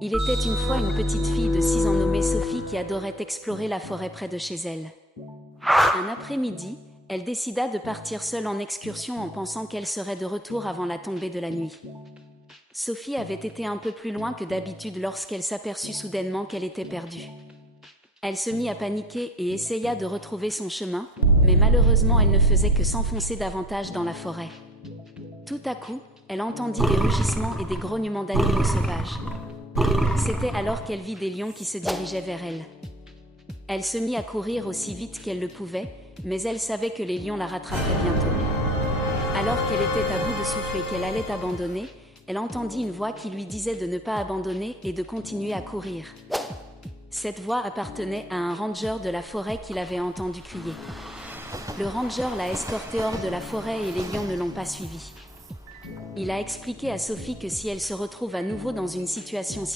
Il était une fois une petite fille de 6 ans nommée Sophie qui adorait explorer la forêt près de chez elle. Un après-midi, elle décida de partir seule en excursion en pensant qu'elle serait de retour avant la tombée de la nuit. Sophie avait été un peu plus loin que d'habitude lorsqu'elle s'aperçut soudainement qu'elle était perdue. Elle se mit à paniquer et essaya de retrouver son chemin, mais malheureusement elle ne faisait que s'enfoncer davantage dans la forêt. Tout à coup, elle entendit des rugissements et des grognements d'animaux sauvages. C'était alors qu'elle vit des lions qui se dirigeaient vers elle. Elle se mit à courir aussi vite qu'elle le pouvait, mais elle savait que les lions la rattraperaient bientôt. Alors qu'elle était à bout de souffle et qu'elle allait abandonner, elle entendit une voix qui lui disait de ne pas abandonner et de continuer à courir. Cette voix appartenait à un ranger de la forêt qui l'avait entendue crier. Le ranger l'a escortée hors de la forêt et les lions ne l'ont pas suivie. Il a expliqué à Sophie que si elle se retrouve à nouveau dans une situation